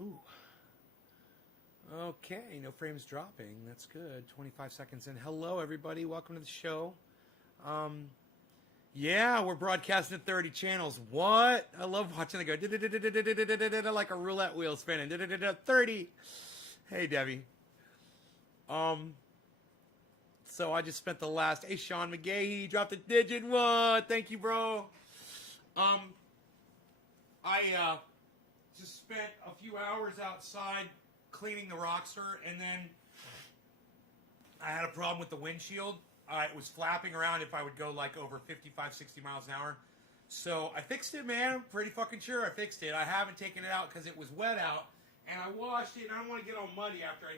Ooh. Okay, no frames dropping. That's good. 25 seconds in. Hello, everybody. Welcome to the show. Yeah, we're broadcasting at 30 channels. What? I love watching it go like a roulette wheel spinning. 30. Hey, Debbie. So I just spent the last. Hey, Sean McGahee, dropped a digit. What? Thank you, bro. I just spent a few hours outside cleaning the Rockster, and then I had a problem with the windshield. It was flapping around if I would go like over 55, 60 miles an hour. So I fixed it, man. I'm pretty fucking sure I fixed it. I haven't taken it out because it was wet out, and I washed it, and I don't want to get all muddy after I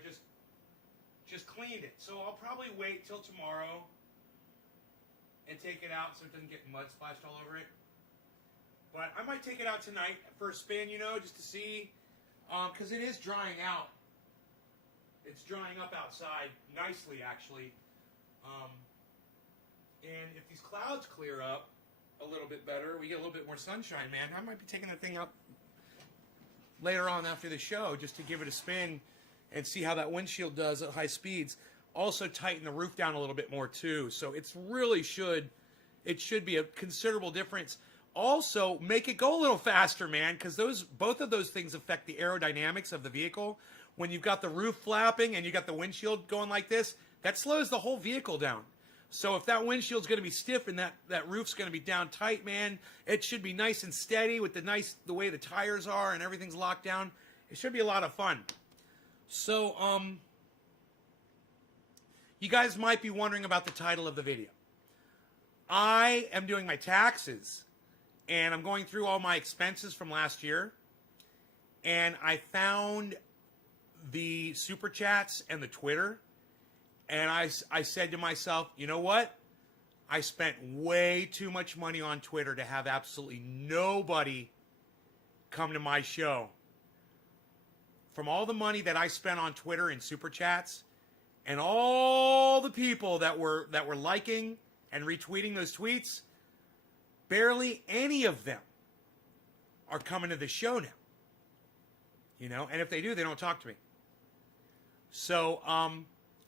just cleaned it. So I'll probably wait till tomorrow and take it out so it doesn't get mud splashed all over it. But I might take it out tonight for a spin, you know, just to see, because it is drying out. It's drying up outside nicely, actually. And if these clouds clear up a little bit better, we get a little bit more sunshine, man. I might be taking that thing up later on after the show just to give it a spin and see how that windshield does at high speeds. Also tighten the roof down a little bit more too. So it should be a considerable difference. Also, make it go a little faster, man, because both of those things affect the aerodynamics of the vehicle. When you've got the roof flapping and you got the windshield going like this, that slows the whole vehicle down. So if that windshield's going to be stiff and that roof's going to be down tight, man, it should be nice and steady with the way the tires are and everything's locked down. It should be a lot of fun. So, you guys might be wondering about the title of the video. I am doing my taxes, and I'm going through all my expenses from last year, and I found the Super Chats and the Twitter, and I said to myself, you know what? I spent way too much money on Twitter to have absolutely nobody come to my show. From all the money that I spent on Twitter and Super Chats, and all the people that were liking and retweeting those tweets, barely any of them are coming to the show now. You know, and if they do, they don't talk to me. So,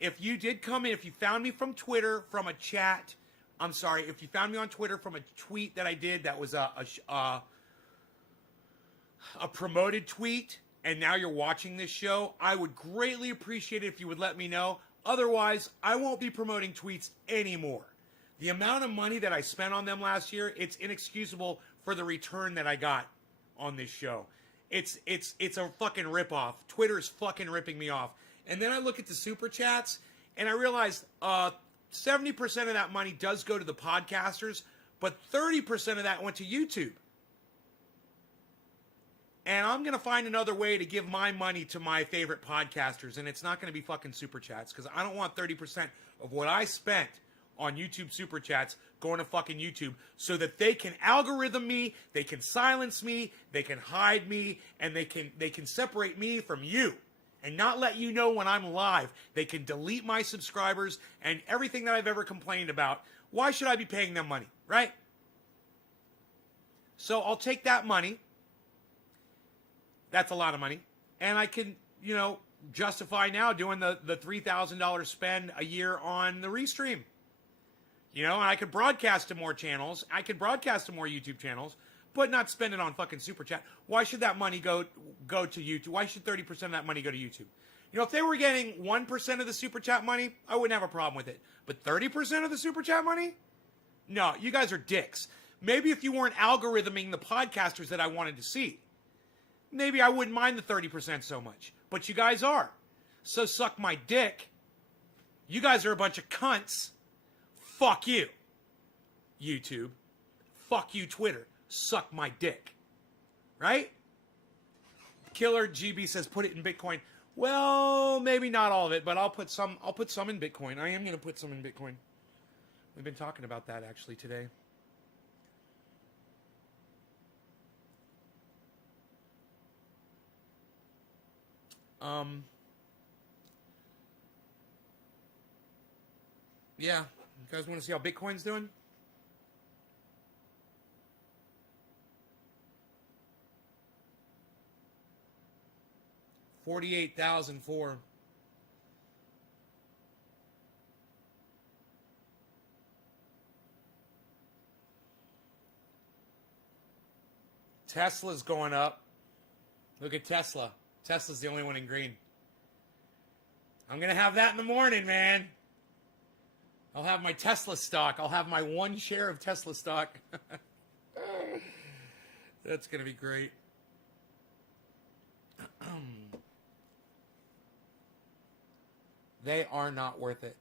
if you did come in, if you found me from Twitter, from a chat, if you found me on Twitter from a tweet that I did that was a promoted tweet, and now you're watching this show, I would greatly appreciate it if you would let me know. Otherwise, I won't be promoting tweets anymore. The amount of money that I spent on them last year, it's inexcusable for the return that I got on this show. It's a fucking ripoff. Twitter's fucking ripping me off. And then I look at the Super Chats, and I realize 70% of that money does go to the podcasters, but 30% of that went to YouTube. And I'm going to find another way to give my money to my favorite podcasters, and it's not going to be fucking Super Chats, because I don't want 30% of what I spent on YouTube Super Chats going to fucking YouTube so that they can algorithm me, they can silence me, they can hide me, and they can separate me from you and not let you know when I'm live. They can delete my subscribers and everything that I've ever complained about. Why should I be paying them money, right? So I'll take that money. That's a lot of money. And I can, justify now doing the $3,000 spend a year on the Restream. And I could broadcast to more channels. I could broadcast to more YouTube channels, but not spend it on fucking Super Chat. Why should that money go to YouTube? Why should 30% of that money go to YouTube? If they were getting 1% of the Super Chat money, I wouldn't have a problem with it. But 30% of the Super Chat money? No, you guys are dicks. Maybe if you weren't algorithming the podcasters that I wanted to see, maybe I wouldn't mind the 30% so much. But you guys are. So suck my dick. You guys are a bunch of cunts. Fuck you, YouTube. Fuck you, Twitter. Suck my dick. Right? Killer GB says put it in Bitcoin. Well, maybe not all of it, but I'll put some in Bitcoin. I am going to put some in Bitcoin. We've been talking about that actually today. Yeah. You guys want to see how Bitcoin's doing? 48,004. Tesla's going up. Look at Tesla. Tesla's the only one in green. I'm going to have that in the morning, man. I'll have my Tesla stock. I'll have my 1 share of Tesla stock. That's going to be great. They are not worth it.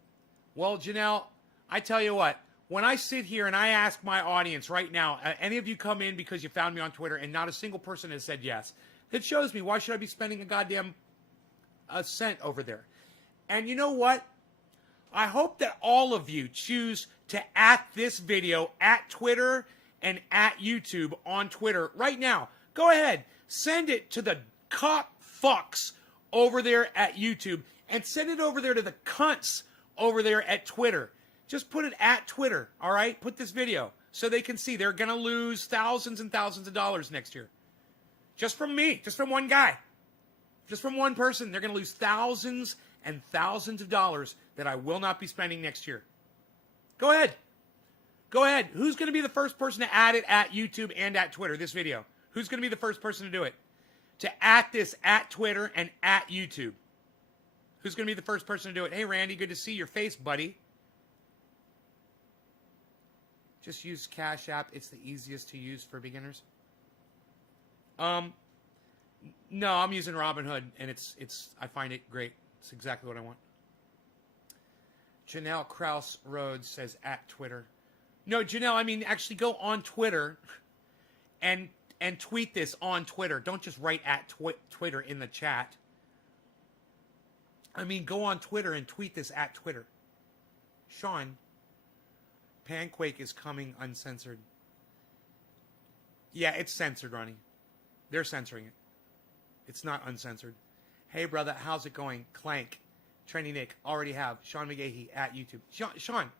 Well, Janelle, I tell you what. When I sit here and I ask my audience right now, any of you come in because you found me on Twitter and not a single person has said yes, that shows me why should I be spending a cent over there? And you know what? I hope that all of you choose to at this video at Twitter and at YouTube on Twitter right now. Go ahead. Send it to the cop fucks over there at YouTube and send it over there to the cunts over there at Twitter. Just put it at Twitter, all right? Put this video so they can see they're going to lose thousands and thousands of dollars next year. Just from me, just from one guy, just from one person. They're going to lose thousands and thousands of dollars that I will not be spending next year. Go ahead. Go ahead. Who's going to be the first person to add it at YouTube and at Twitter, this video? Who's going to be the first person to do it? To at this at Twitter and at YouTube. Who's going to be the first person to do it? Hey, Randy, good to see your face, buddy. Just use Cash App. It's the easiest to use for beginners. No, I'm using Robinhood, and I find it great. It's exactly what I want. Janelle Krause Rhodes says at Twitter. No, Janelle, I mean actually go on Twitter and tweet this on Twitter. Don't just write at Twitter in the chat. I mean, go on Twitter and tweet this at Twitter. Sean, Panquake is coming uncensored. Yeah, it's censored, Ronnie. They're censoring it. It's not uncensored. Hey, brother, how's it going? Clank, Trendy Nick, already have. Sean McGahee at YouTube. Sean,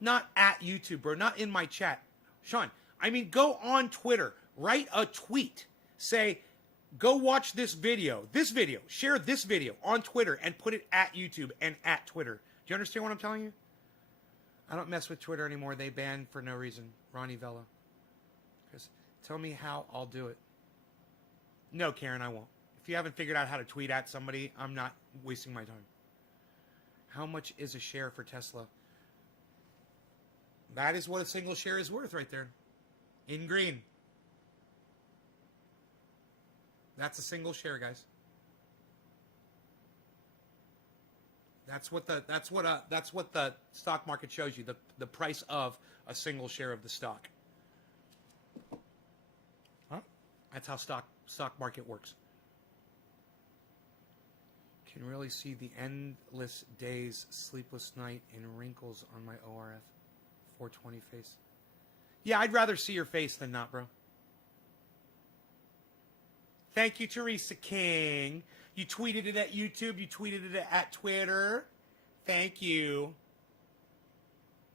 not at YouTube, bro. Not in my chat. Sean, I mean, go on Twitter. Write a tweet. Say, go watch this video. This video. Share this video on Twitter and put it at YouTube and at Twitter. Do you understand what I'm telling you? I don't mess with Twitter anymore. They ban for no reason. Ronnie Vella. Tell me how I'll do it. No, Karen, I won't. If you haven't figured out how to tweet at somebody, I'm not wasting my time. How much is a share for Tesla? That is what a single share is worth right there. In green. That's a single share, guys. That's what the stock market shows you, the price of a single share of the stock. Huh? That's how stock market works. Can really see the endless days, sleepless night, and wrinkles on my ORF 420 face. Yeah, I'd rather see your face than not, bro. Thank you, Teresa King. You tweeted it at YouTube. You tweeted it at Twitter. Thank you.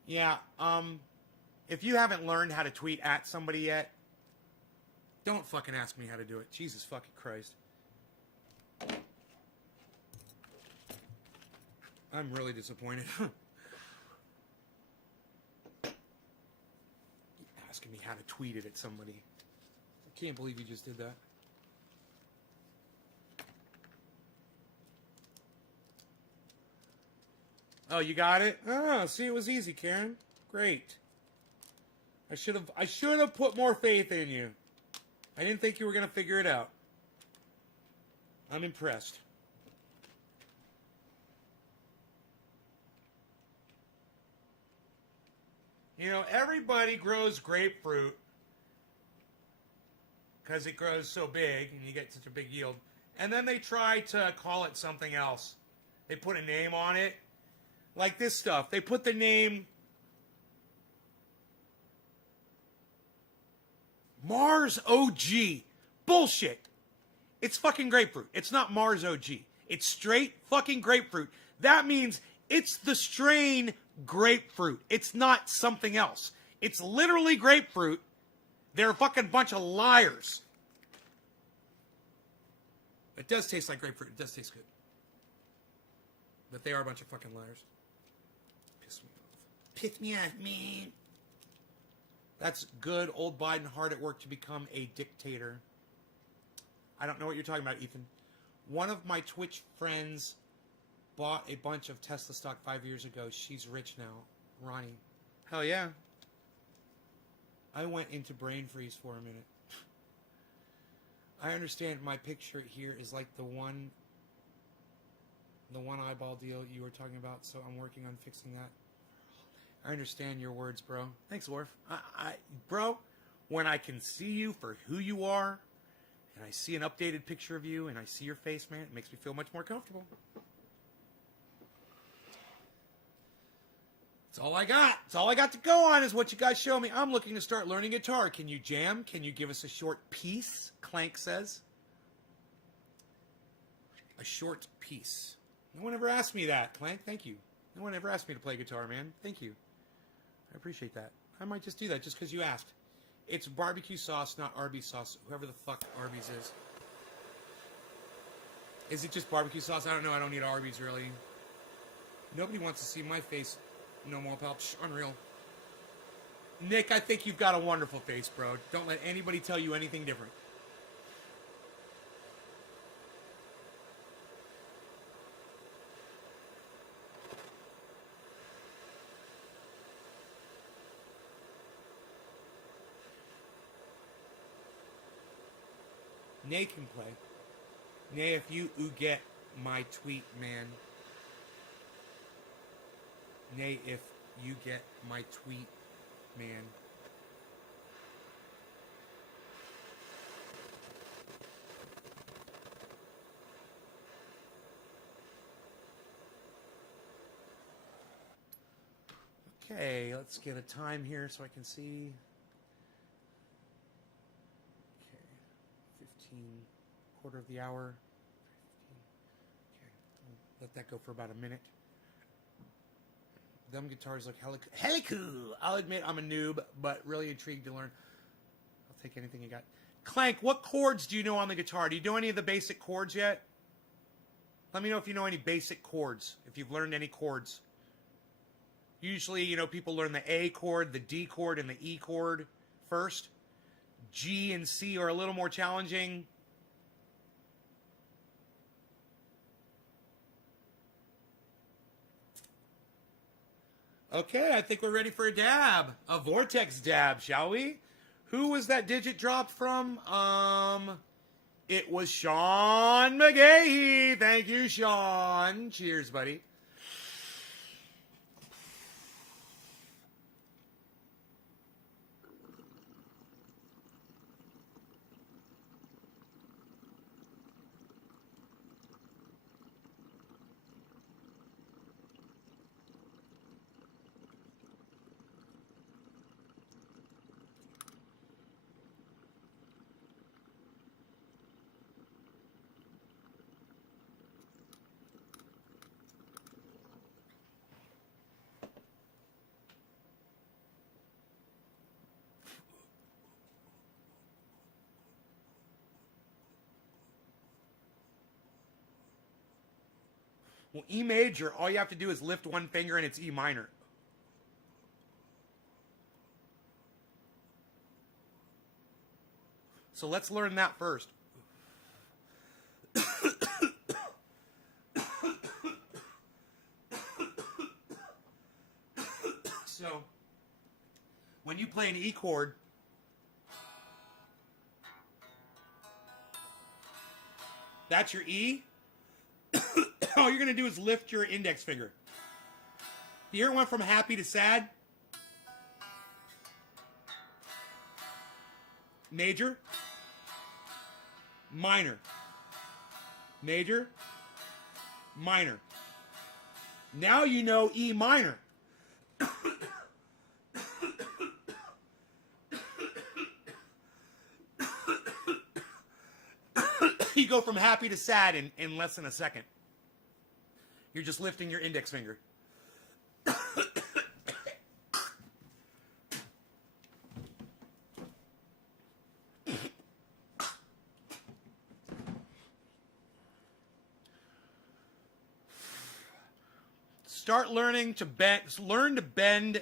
Yeah, if you haven't learned how to tweet at somebody yet, don't fucking ask me how to do it. Jesus fucking Christ. I'm really disappointed. Asking me how to tweet it at somebody. I can't believe you just did that. Oh, you got it? Oh, see, it was easy, Karen. Great. I should have put more faith in you. I didn't think you were going to figure it out. I'm impressed. You know, everybody grows grapefruit because it grows so big and you get such a big yield. And then they try to call it something else. They put a name on it. Like this stuff. They put the name Mars OG. Bullshit. It's fucking grapefruit. It's not Mars OG. It's straight fucking grapefruit. That means it's the strain grapefruit. It's not something else. It's literally grapefruit. They're a fucking bunch of liars. It does taste like grapefruit. It does taste good. But they are a bunch of fucking liars. Piss me off. Piss me off, man. That's good. Old Biden hard at work to become a dictator. I don't know what you're talking about, Ethan. One of my Twitch friends bought a bunch of Tesla stock 5 years ago. She's rich now. Ronnie. Hell yeah. I went into brain freeze for a minute. I understand my picture here is like the one eyeball deal you were talking about, so I'm working on fixing that. I understand your words, bro. Thanks, Worf. Bro, when I can see you for who you are, and I see an updated picture of you, and I see your face, man, it makes me feel much more comfortable. That's all I got. That's all I got to go on is what you guys show me. I'm looking to start learning guitar. Can you jam? Can you give us a short piece? Clank says. A short piece. No one ever asked me that, Clank. Thank you. No one ever asked me to play guitar, man. Thank you. I appreciate that. I might just do that just because you asked. It's barbecue sauce, not Arby's sauce. Whoever the fuck Arby's is. Is it just barbecue sauce? I don't know. I don't eat Arby's, really. Nobody wants to see my face. No more, pal. Psh, unreal. Nick, I think you've got a wonderful face, bro. Don't let anybody tell you anything different. Nay can play. Nay, if you get my tweet, man. Nay, if you get my tweet, man. Okay, let's get a time here so I can see. Okay, 15, quarter of the hour. 15. Okay, let that go for about a minute. Them guitars look hella cool. I'll admit I'm a noob, but really intrigued to learn. I'll take anything you got. Clank, what chords do you know on the guitar? Do you know any of the basic chords yet? Let me know if you know any basic chords, if you've learned any chords. Usually, you know, people learn the A chord, the D chord, and the E chord first. G and C are a little more challenging. Okay, I think we're ready for a dab. A vortex dab, shall we? Who was that digit dropped from? It was Sean McGahee. Thank you, Sean. Cheers, buddy. Well, E major, all you have to do is lift one finger and it's E minor. So let's learn that first. So, when you play an E chord, that's your E. All you're going to do is lift your index finger. You hear it went from happy to sad? Major. Minor. Major. Minor. Now you know E minor. You go from happy to sad in less than a second. You're just lifting your index finger. start learning to learn to bend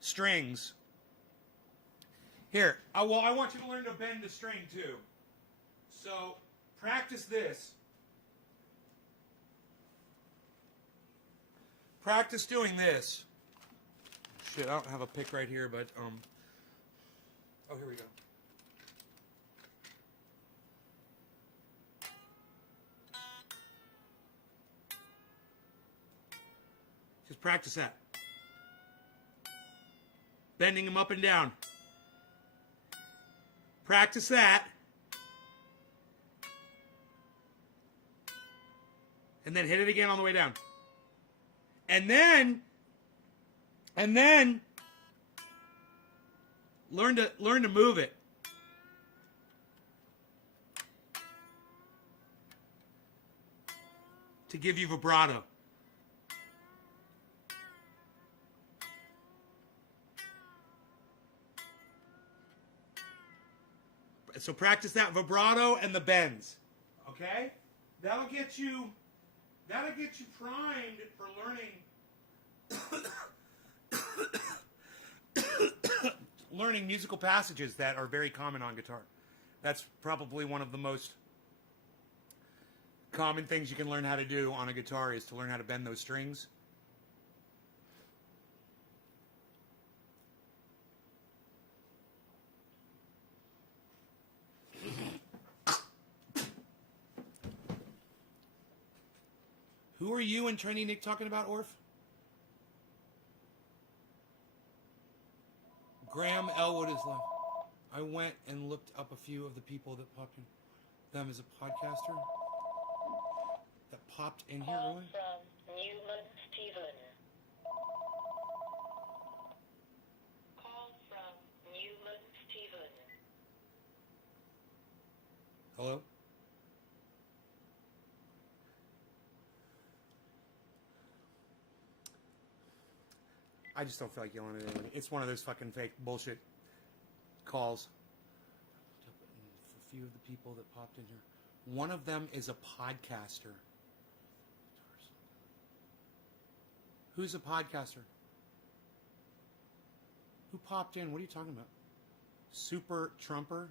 strings. Here, I want you to learn to bend the string too. So practice this. Practice doing this. Shit, I don't have a pick right here, but oh, here we go. Just practice that. Bending them up and down. Practice that. And then hit it again on the way down. And then learn to move it. To give you vibrato. So practice that vibrato and the bends. Okay? That'll get you primed for learning musical passages that are very common on guitar. That's probably one of the most common things you can learn how to do on a guitar is to learn how to bend those strings. Who are you and Trendy Nick talking about, Orf? Graham Elwood is left. I went and looked up a few of the people that popped in. Them as a podcaster that popped in here earlier. From Newman Stephen. Call from Newman Stephen. Hello? I just don't feel like yelling at anybody. It's one of those fucking fake bullshit calls. A few of the people that popped in here. One of them is a podcaster. Who's a podcaster? Who popped in? What are you talking about? Super Trumper?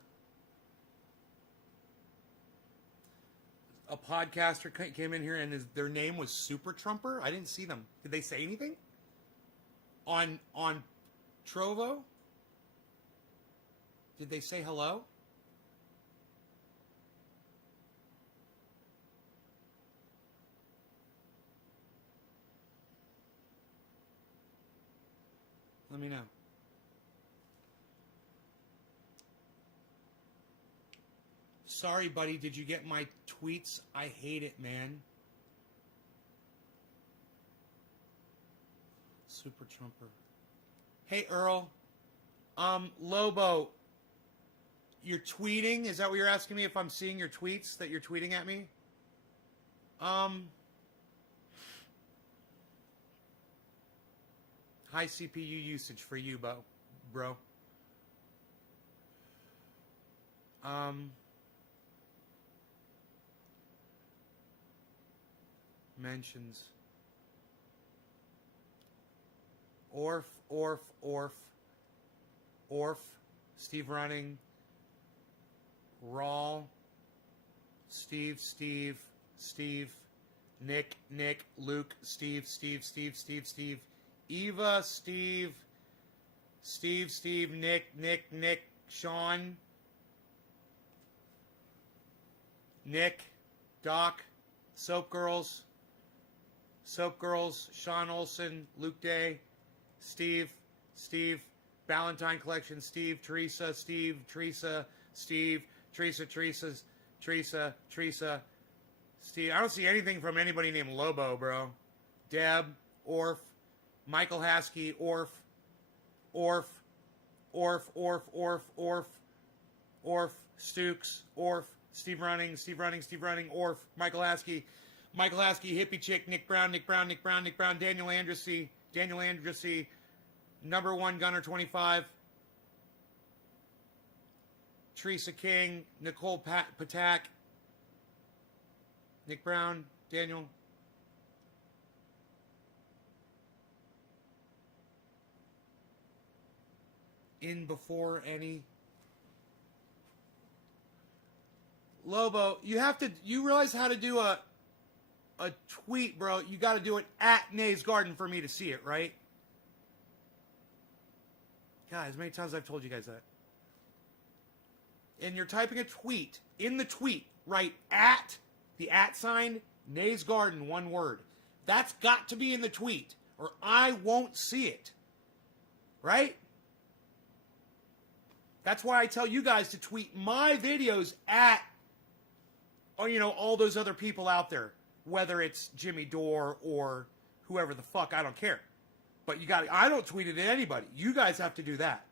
A podcaster came in here and their name was Super Trumper? I didn't see them. Did they say anything? On Trovo? Did they say hello? Let me know. Sorry, buddy. Did you get my tweets? I hate it, man. Super Trumper. Hey, Earl. Lobo. You're tweeting? Is that what you're asking me if I'm seeing your tweets that you're tweeting at me? High CPU usage for you, bro. Mentions. Orf. Steve Running. Rawl. Steve. Nick. Luke. Steve. Eva. Steve. Nick. Sean. Nick. Doc. Soap Girls. Sean Olson. Luke Day. Steve, Valentine Collection, Steve, Teresa, Steve, Teresa, Steve, Teresa, Steve. I don't see anything from anybody named Lobo, bro. Deb, Orf, Michael Haskey, Orf, Stukes, Orf, Steve Running, Orf, Michael Haskey, Hippie Chick, Nick Brown, Daniel Andressy, number one Gunner 25, Teresa King, Nicole Patak, Nick Brown, Daniel. in before any. Lobo, you realize how to do a tweet, bro. You got to do it at Nays Garden for me to see it, right? God, as many times as I've told you guys that. And you're typing a tweet. In the tweet, write at, the at sign, Nays Garden, one word. That's got to be in the tweet, or I won't see it. Right? That's why I tell you guys to tweet my videos at, all those other people out there. Whether it's Jimmy Dore or whoever the fuck, I don't care. But I don't tweet it at anybody. You guys have to do that.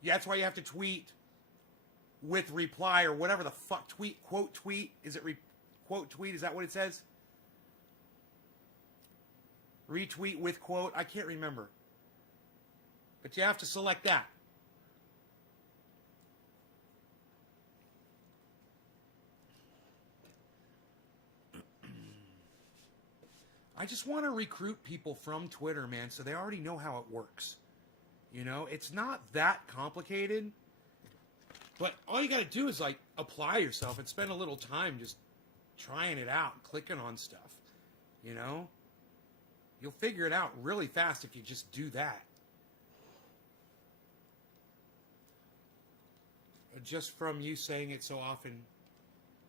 Yeah, that's why you have to tweet with reply or whatever the fuck. Quote tweet. Is it quote tweet? Is that what it says? Retweet with quote. I can't remember. But you have to select that. I just want to recruit people from Twitter, man, so they already know how it works. It's not that complicated. But all you got to do is, apply yourself and spend a little time just trying it out, clicking on stuff. You'll figure it out really fast if you just do that. Just from you saying it so often,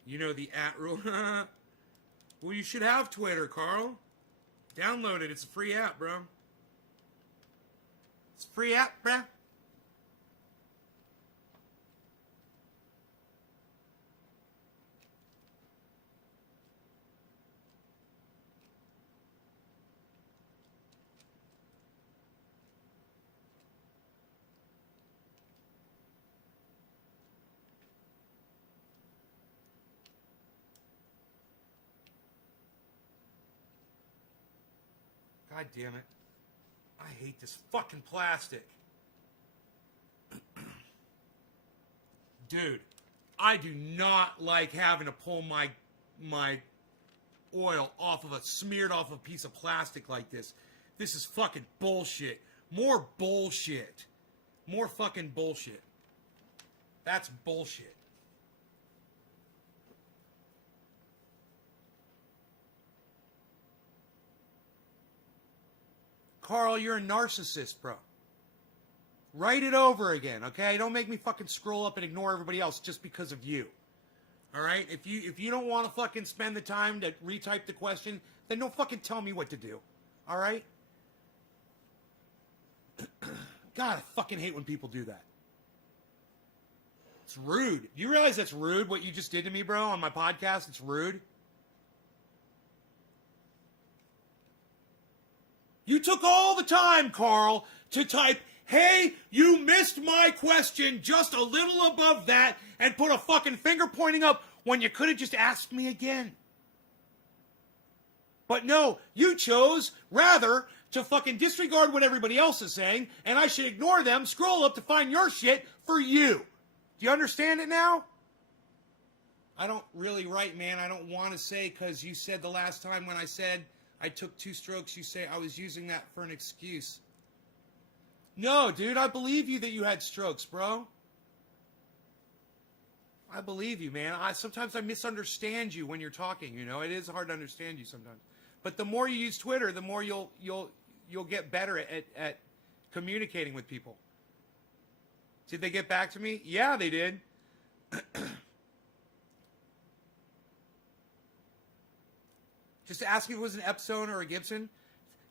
the at rule. Well, you should have Twitter, Carl. Download it. It's a free app, bro. It's a free app, bro. God damn it. I hate this fucking plastic. Dude, I do not like having to pull my oil smeared off a piece of plastic like this. This is fucking bullshit. More bullshit. More fucking bullshit. That's bullshit. Carl, you're a narcissist, bro. Write it over again, okay? Don't make me fucking scroll up and ignore everybody else just because of you. All right? If you don't want to fucking spend the time to retype the question, then don't fucking tell me what to do. All right? God, I fucking hate when people do that. It's rude. Do you realize that's rude, what you just did to me, bro, on my podcast? It's rude. You took all the time, Carl, to type, hey, you missed my question just a little above that, and put a fucking finger pointing up when you could have just asked me again. But no, you chose, rather, to fucking disregard what everybody else is saying, and I should ignore them, scroll up to find your shit for you. Do you understand it now? I don't really write, man. I don't want to say, because you said the last time when I said I took 2 strokes, you say I was using that for an excuse. No, dude, I believe you that you had strokes, bro. I believe you, man. Sometimes I misunderstand you when you're talking, It is hard to understand you sometimes. But the more you use Twitter, the more you'll get better at communicating with people. Did they get back to me? Yeah, they did. Just ask me if it was an Epson or a Gibson.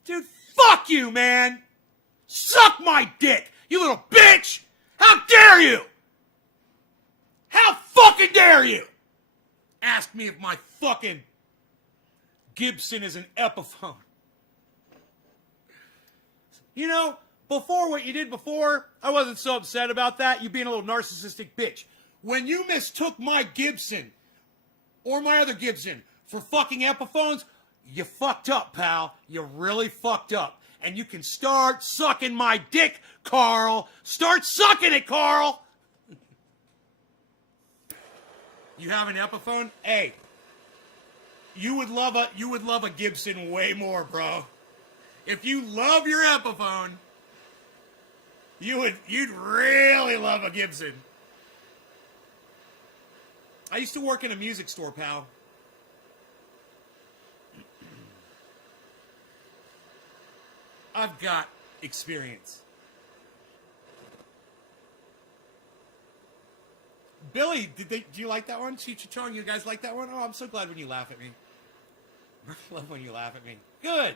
Dude, fuck you, man! Suck my dick, you little bitch! How dare you! How fucking dare you! Ask me if my fucking Gibson is an Epiphone. Before what you did before, I wasn't so upset about that. You being a little narcissistic bitch. When you mistook my Gibson, or my other Gibson, for fucking Epiphones, you fucked up, pal. You really fucked up. And you can start sucking my dick, Carl. Start sucking it, Carl. You have an Epiphone? Hey, you would love a Gibson way more, bro. If you love your Epiphone, You'd really love a Gibson. I used to work in a music store, pal. I've got experience. Billy, do you like that one? Cheech Chong, you guys like that one? Oh, I'm so glad when you laugh at me. I love when you laugh at me. Good.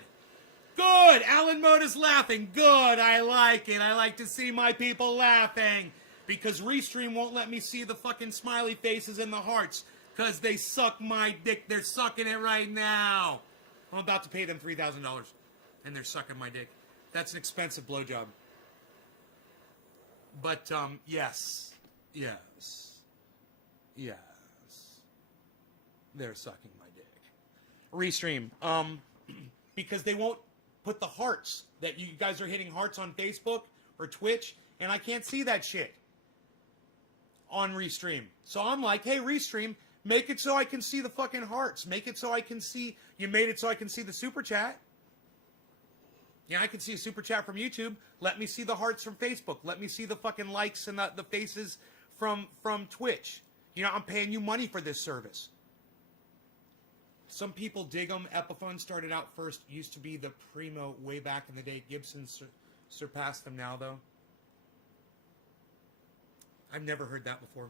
Good. Alan Moda's laughing. Good. I like it. I like to see my people laughing. Because Restream won't let me see the fucking smiley faces and the hearts. Because they suck my dick. They're sucking it right now. I'm about to pay them $3,000. And they're sucking my dick. That's an expensive blowjob. But, yes. Yes. Yes. They're sucking my dick. Restream. Because they won't put the hearts that you guys are hitting hearts on Facebook or Twitch, and I can't see that shit on Restream. So I'm like, hey, Restream, make it so I can see the fucking hearts. Make it so I can see, you made it so I can see the super chat. Yeah, I can see a super chat from YouTube. Let me see the hearts from Facebook. Let me see the fucking likes and the faces from Twitch. You know, I'm paying you money for this service. Some people dig them. Epiphone started out first. Used to be the primo way back in the day. Gibson surpassed them now, though. I've never heard that before.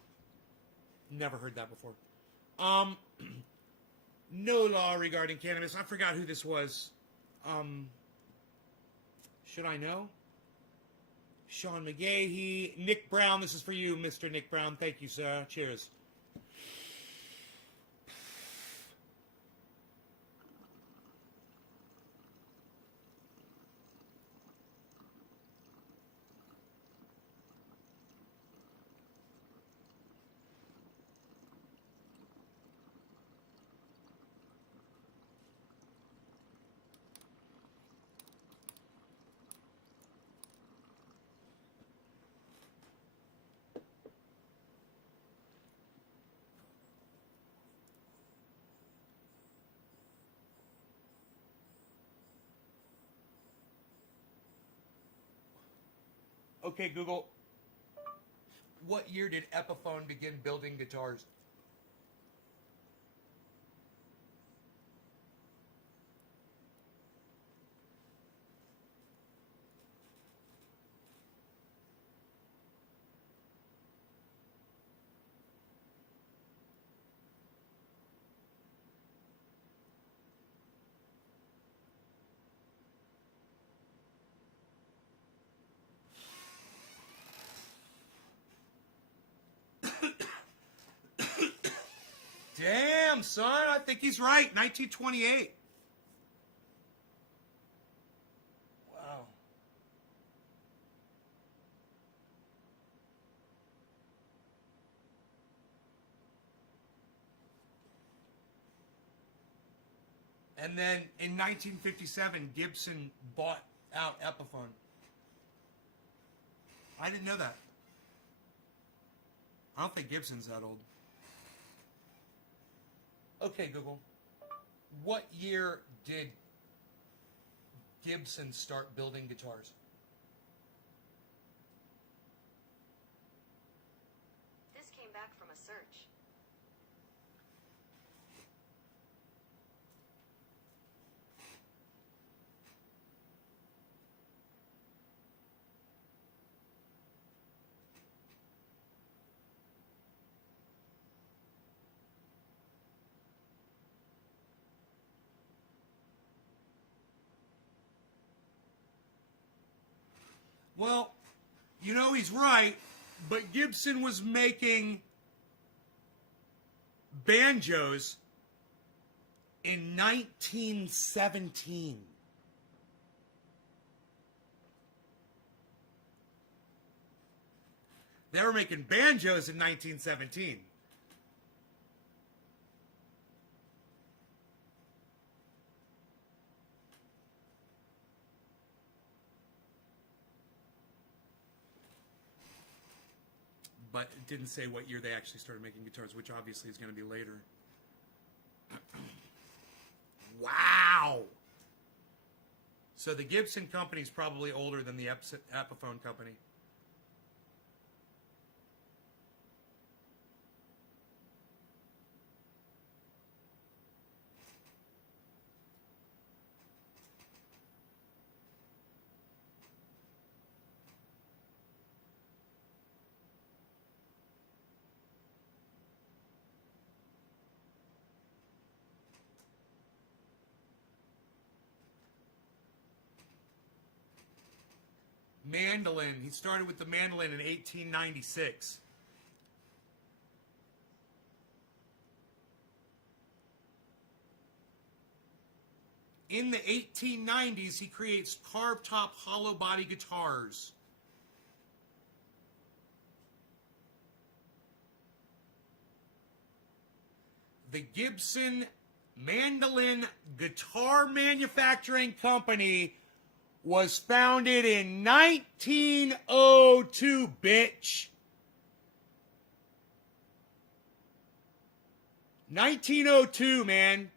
Never heard that before. No law regarding cannabis. I forgot who this was. Should I know? Sean McGahee. Nick Brown. This is for you, Mr. Nick Brown. Thank you, sir. Cheers. Okay, Google. What year did Epiphone begin building guitars? Damn, son, I think he's right. 1928. Wow. And then in 1957, Gibson bought out Epiphone. I didn't know that. I don't think Gibson's that old. Okay, Google. What year did Gibson start building guitars? This came back from a search. Well, you know he's right, but Gibson was making banjos in 1917. They were making banjos in 1917. But it didn't say what year they actually started making guitars, which obviously is going to be later. Wow! So the Gibson company is probably older than the Epiphone company. Mandolin. He started with the mandolin in 1896. In the 1890s, he creates carved top hollow body guitars. The Gibson Mandolin Guitar Manufacturing Company was founded in 1902, bitch. 1902, man.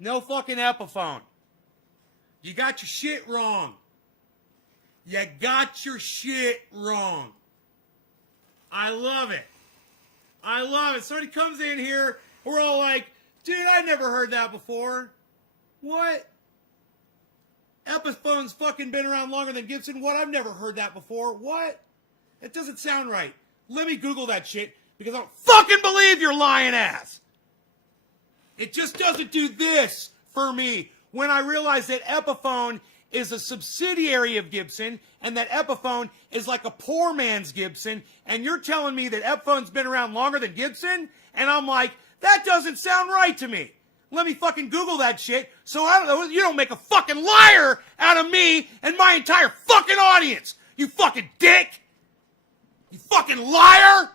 No fucking Epiphone. You got your shit wrong. You got your shit wrong. I love it. I love it. Somebody comes in here, we're all like, dude, I never heard that before. What? Epiphone's fucking been around longer than Gibson? What? I've never heard that before. What? That doesn't sound right. Let me Google that shit because I don't fucking believe your lying ass. It just doesn't do this for me when I realize that Epiphone is a subsidiary of Gibson and that Epiphone is like a poor man's Gibson, and you're telling me that Epiphone's been around longer than Gibson? And I'm like, that doesn't sound right to me. Let me fucking Google that shit so I don't know, you don't make a fucking liar out of me and my entire fucking audience. You fucking dick. You fucking liar.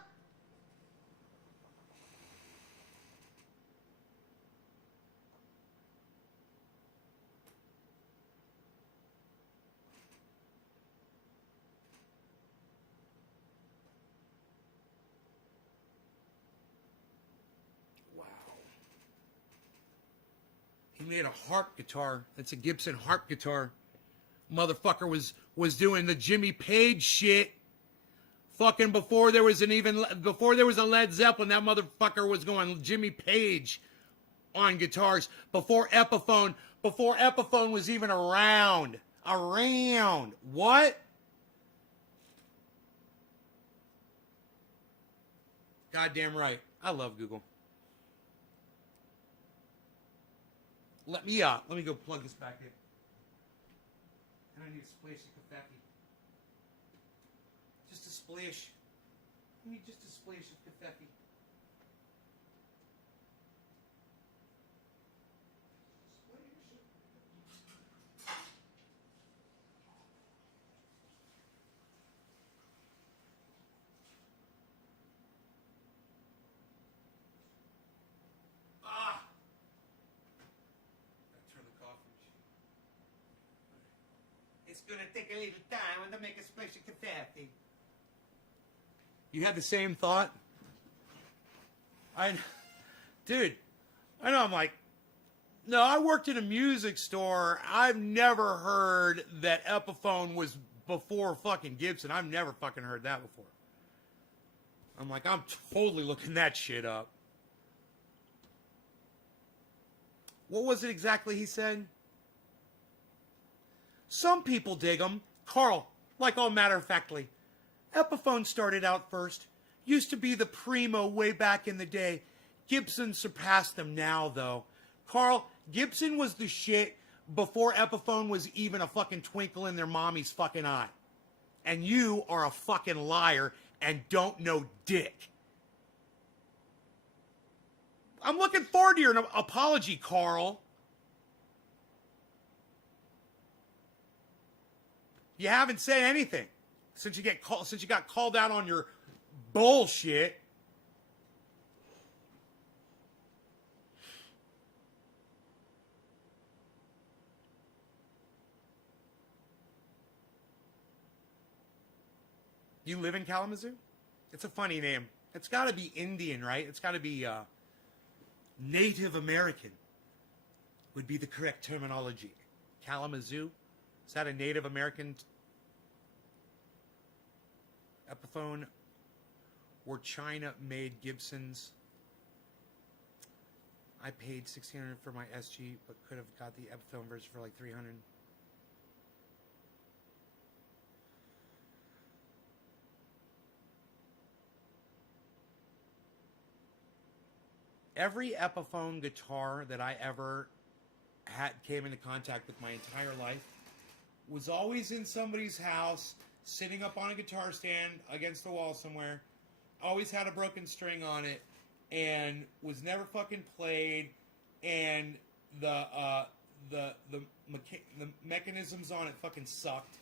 He made a harp guitar. That's a Gibson harp guitar. Motherfucker was doing the Jimmy Page shit. Fucking before there was a Led Zeppelin, that motherfucker was going Jimmy Page on guitars. Before Epiphone was even around. What? Goddamn right. I love Google. Let me go plug this back in. And I need a splash of confetti. Just a splash. I need just a splash of confetti. It's gonna take a little time to make a splash of confetti. You had the same thought? Dude, I know. I'm like, no, I worked in a music store. I've never heard that Epiphone was before fucking Gibson. I've never fucking heard that before. I'm like, I'm totally looking that shit up. What was it exactly he said? Some people dig them. Carl, like all matter-of-factly, Epiphone started out first. Used to be the primo way back in the day. Gibson surpassed them now, though. Carl, Gibson was the shit before Epiphone was even a fucking twinkle in their mommy's fucking eye. And you are a fucking liar and don't know dick. I'm looking forward to your apology, Carl. You haven't said anything since you got called out on your bullshit. You live in Kalamazoo? It's a funny name. It's got to be Indian, right? It's got to be Native American would be the correct terminology. Kalamazoo? Is that a Native American Epiphone or China-made Gibsons? I paid $1,600 for my SG, but could have got the Epiphone version for like $300. Every Epiphone guitar that I ever came into contact with my entire life was always in somebody's house, sitting up on a guitar stand against the wall somewhere. Always had a broken string on it, and was never fucking played. And the mechanisms on it fucking sucked.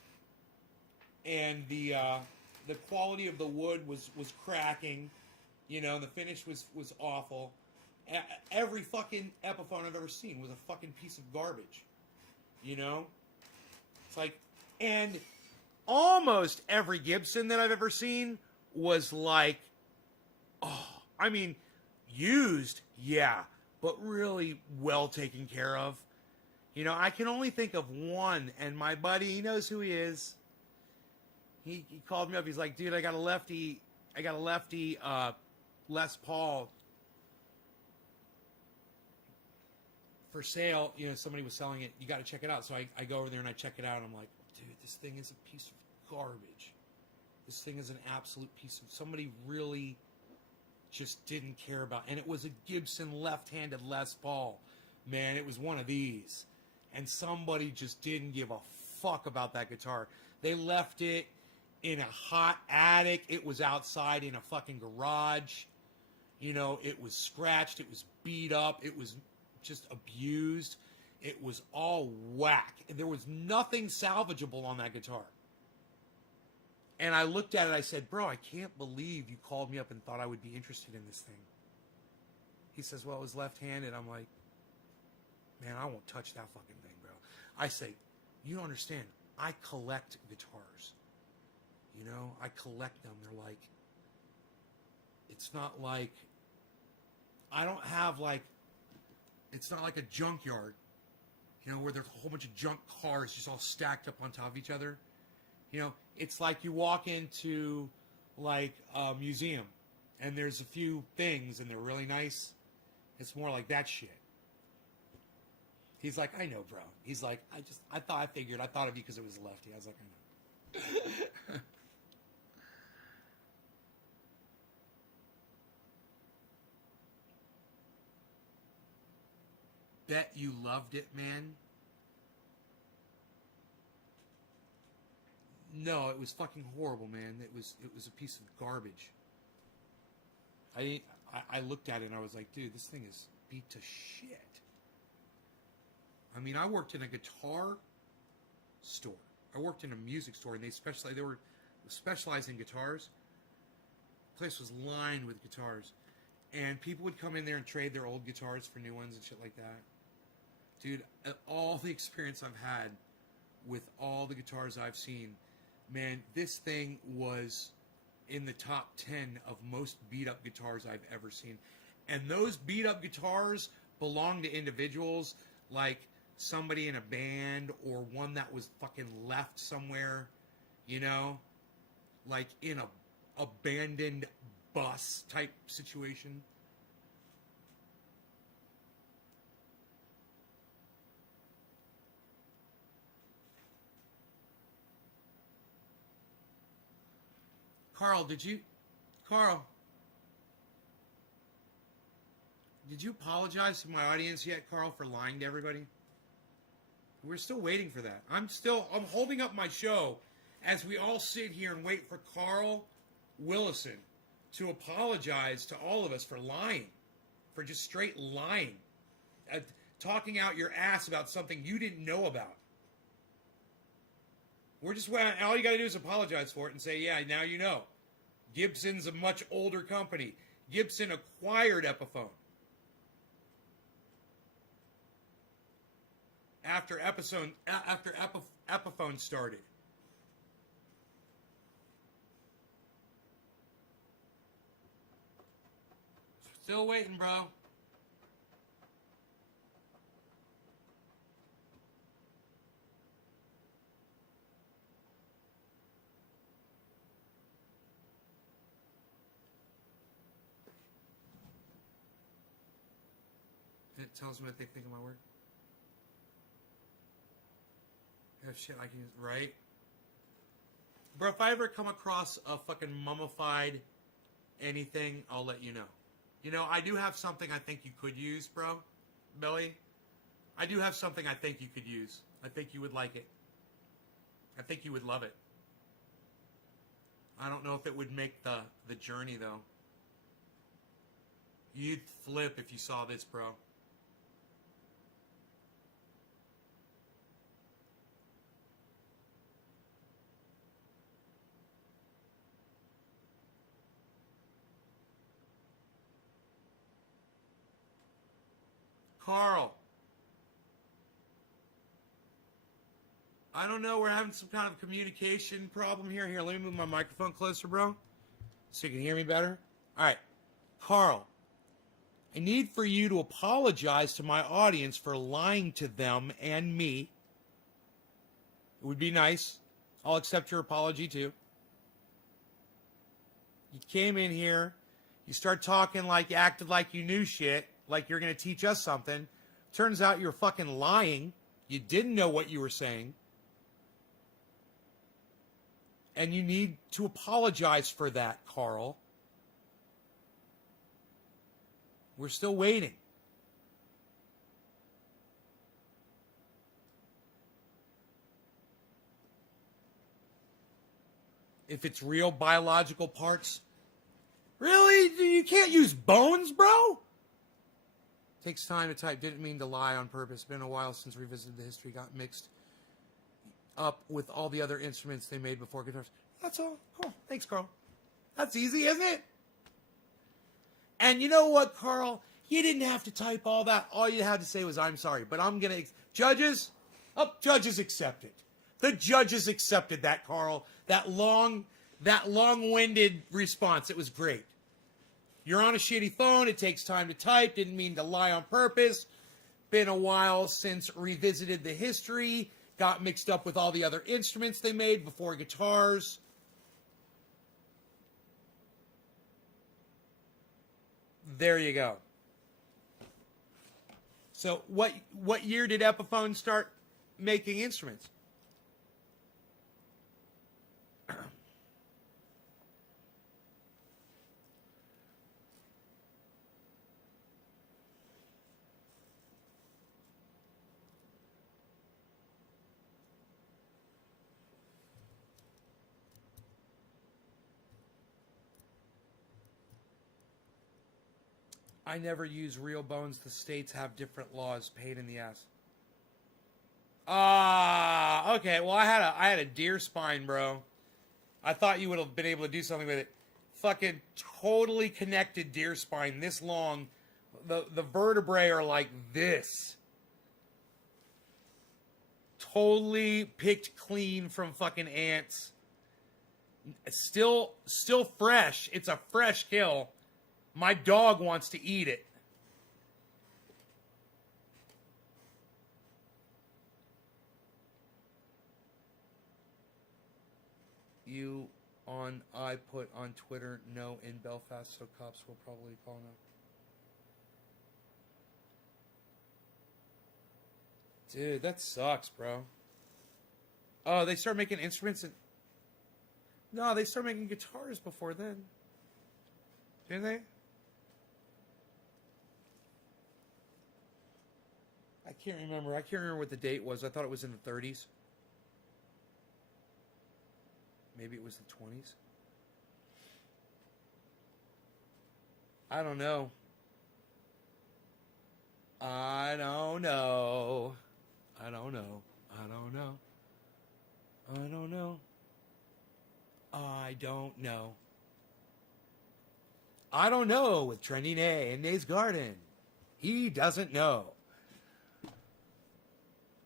And the quality of the wood was cracking. You know, the finish was awful. Every fucking Epiphone I've ever seen was a fucking piece of garbage. You know? It's like, and almost every Gibson that I've ever seen was like, oh, I mean, used, yeah, but really well taken care of. You know, I can only think of one, and my buddy, he knows who he is. He called me up. He's like, dude, I got a lefty Les Paul for sale. You know, somebody was selling it. You got to check it out. So I go over there and I check it out. And I'm like, dude, this thing is a piece of garbage. This thing is an absolute piece of... Somebody really just didn't care about... And it was a Gibson left-handed Les Paul. Man, it was one of these. And somebody just didn't give a fuck about that guitar. They left it in a hot attic. It was outside in a fucking garage. You know, it was scratched. It was beat up. It was just abused. It was all whack. There was nothing salvageable on that guitar. And I looked at it. I said, bro, I can't believe you called me up and thought I would be interested in this thing. He says, well, it was left-handed. I'm like, man, I won't touch that fucking thing, bro. I say, you don't understand. I collect guitars. You know, I collect them. They're like, it's not like, I don't have like, it's not like a junkyard, you know, where there's a whole bunch of junk cars just all stacked up on top of each other. You know, it's like you walk into like a museum and there's a few things and they're really nice. It's more like that shit. He's like, I know, bro. He's like, I thought of you because it was a lefty. I was like, I know. Bet you loved it, man. No, it was fucking horrible, man. It was a piece of garbage. I looked at it and I was like, dude, this thing is beat to shit. I mean, I worked in a guitar store. I worked in a music store, and they were specialized in guitars. The place was lined with guitars, and people would come in there and trade their old guitars for new ones and shit like that. Dude, all the experience I've had with all the guitars I've seen, man, this thing was in the top 10 of most beat-up guitars I've ever seen. And those beat-up guitars belong to individuals like somebody in a band or one that was fucking left somewhere, you know, like in a abandoned bus type situation. Carl, did you apologize to my audience yet, Carl, for lying to everybody? We're still waiting for that. I'm holding up my show as we all sit here and wait for Carl Willison to apologize to all of us for lying, for just straight lying, talking out your ass about something you didn't know about. We're just, all you got to do is apologize for it and say, yeah, now you know. Gibson's a much older company. Gibson acquired Epiphone after Epiphone started. Still waiting, bro. It tells me what they think of my work. If shit I can use, right? Bro, if I ever come across a fucking mummified anything, I'll let you know. You know, I do have something I think you could use, bro. Billy. I do have something I think you could use. I think you would like it. I think you would love it. I don't know if it would make the journey, though. You'd flip if you saw this, bro. Carl. I don't know. We're having some kind of communication problem here. Here, let me move my microphone closer, bro, so you can hear me better. All right. Carl, I need for you to apologize to my audience for lying to them and me. It would be nice. I'll accept your apology, too. You came in here. You start talking like you acted like you knew shit, like you're going to teach us something. Turns out you're fucking lying. You didn't know what you were saying. And you need to apologize for that, Carl. We're still waiting. If it's real biological parts. Really? You can't use bones, bro? Takes time to type. Didn't mean to lie on purpose. Been a while since revisited the history. Got mixed up with all the other instruments they made before guitars. That's all. Cool. Thanks, Carl. That's easy, isn't it? And you know what, Carl? You didn't have to type all that. All you had to say was, I'm sorry. But I'm going to... Judges? Oh, judges accepted. The judges accepted that, Carl. That long-winded response. It was great. You're on a shitty phone. It takes time to type. Didn't mean to lie on purpose. Been a while since revisited the history. Got mixed up with all the other instruments they made before guitars. There you go. So what year did Epiphone start making instruments? I never use real bones. The states have different laws. Pain in the ass. Okay. Well, I had a deer spine, bro. I thought you would have been able to do something with it. Fucking totally connected deer spine, this long. The vertebrae are like this. Totally picked clean from fucking ants. Still fresh. It's a fresh kill. My dog wants to eat it. You on I put on Twitter no in Belfast, so cops will probably call now. Dude, that sucks, bro. Oh, they start making instruments and... No, they start making guitars before then. Didn't they? I can't remember. I can't remember what the date was. I thought it was in the 30s. Maybe it was the 20s. I don't know. I don't know. I don't know. I don't know. I don't know. I don't know. I don't know with Trendy Nay in Nay's Garden. He doesn't know.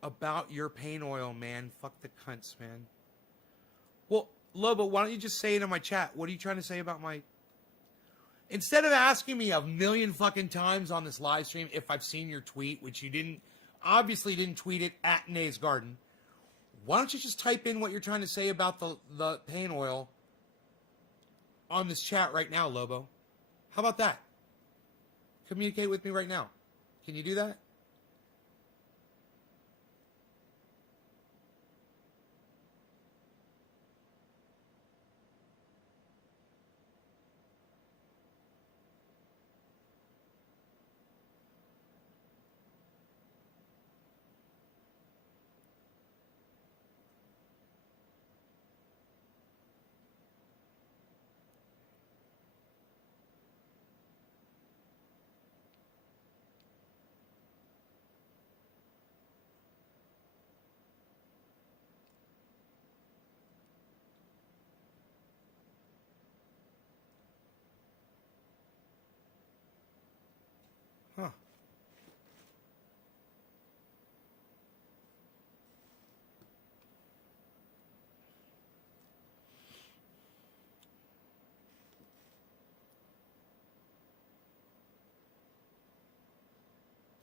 About your pain oil, man. Fuck the cunts, man. Well, Lobo, why don't you just say it in my chat? What are you trying to say about my... Instead of asking me a million fucking times on this live stream if I've seen your tweet, which you didn't, obviously didn't tweet it at Nay's Garden, why don't you just type in what you're trying to say about the pain oil on this chat right now, Lobo? How about that? Communicate with me right now. Can you do that?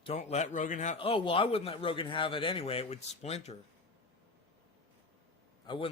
Don't let Rogan have. Oh well, I wouldn't let Rogan have it anyway. It would splinter. I wouldn't.